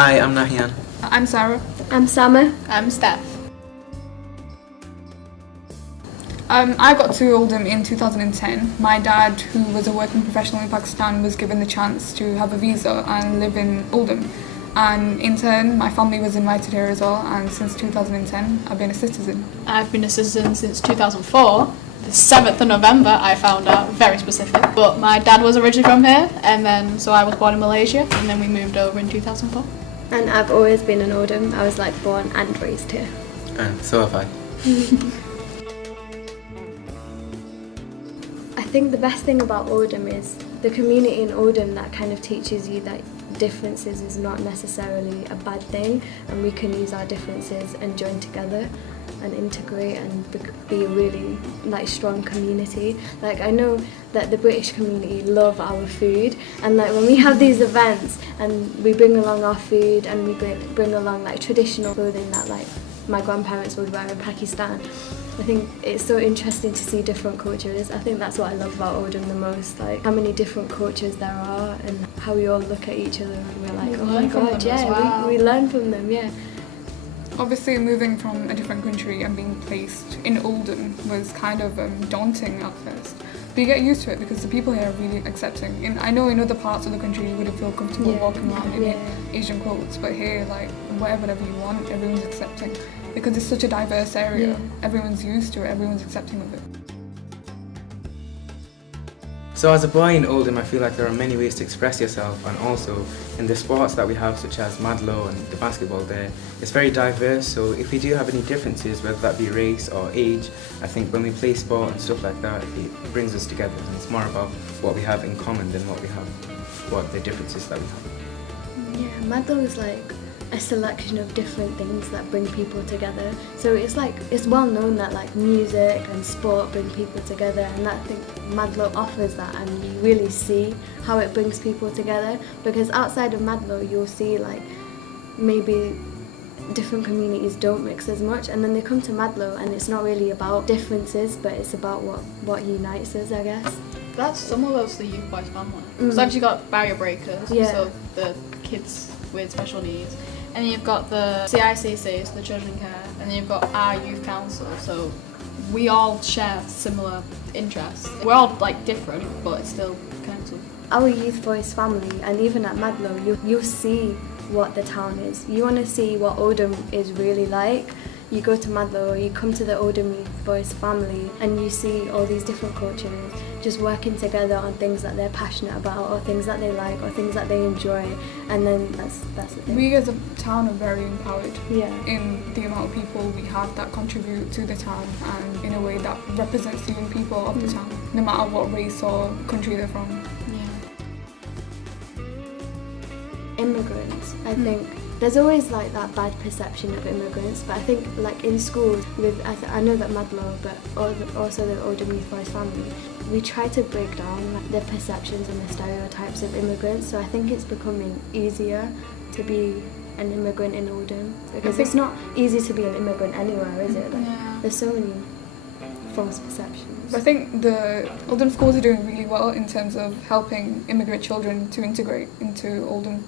Hi, I'm Nahian. I'm Sarah. I'm Summer. I'm Steph. I got to Oldham in 2010. My dad, who was a working professional in Pakistan, was given the chance to have a visa and live in Oldham. And in turn, my family was invited here as well, and since 2010, I've been a citizen. I've been a citizen since 2004. The 7th of November, I found out, very specific. But my dad was originally from here, and then so I was born in Malaysia, and then we moved over in 2004. And I've always been in Oldham. I was like born and raised here. And so have I. I think the best thing about Oldham is the community in Oldham that kind of teaches you that differences is not necessarily a bad thing, and we can use our differences and join together and integrate and be a really like strong community. Like I know that the British community love our food, and like when we have these events and we bring along our food and we bring along like traditional clothing that like my grandparents would wear in Pakistan, I think it's so interesting to see different cultures. I think that's what I love about Oldham the most, like how many different cultures there are and how we all look at each other and we're like, oh my god, yeah, we learn from them, yeah. Obviously, moving from a different country and being placed in Oldham was kind of daunting at first. But you get used to it because the people here are really accepting. And I know in other parts of the country you wouldn't feel comfortable walking around in Asian clothes, but here, like, whatever you want, everyone's accepting. Because it's such a diverse area, everyone's used to it, everyone's accepting of it. So as a boy in Oldham, I feel like there are many ways to express yourself, and also in the sports that we have, such as Madlow and the basketball there, it's very diverse. So if we do have any differences, whether that be race or age, I think when we play sport and stuff like that, it brings us together, and it's more about what we have in common than what the differences that we have. Yeah, Madlow is like a selection of different things that bring people together. So it's like, it's well known that like music and sport bring people together, and I think Madlow offers that, and you really see how it brings people together, because outside of Madlow you'll see like maybe different communities don't mix as much, and then they come to Madlow and it's not really about differences, but it's about what unites us, I guess. That's similar to the Youth Boys family. So you've got barrier breakers, so the kids with special needs. And then you've got the CICC, so the children care, and then you've got our youth council, so we all share similar interests. We're all like different, but it's still connected. Our Youth Voice family, and even at Madlow, you'll see what the town is. You want to see what Oldham is really like. You go to Madlow, or you come to the Oldham Youth Voice family, and you see all these different cultures just working together on things that they're passionate about, or things that they like, or things that they enjoy, and then that's the thing. We as a town are very empowered in the amount of people we have that contribute to the town, and in a way that represents the young people of the town, no matter what race or country they're from. Immigrants, I think there's always like that bad perception of immigrants, but I think like in schools I know that Madlow, but also the Oldham Youth Voice family, we try to break down like, the perceptions and the stereotypes of immigrants. So I think it's becoming easier to be an immigrant in Oldham, because it's not easy to be an immigrant anywhere, is it? Like, there's so many false perceptions. I think the Oldham schools are doing really well in terms of helping immigrant children to integrate into Oldham.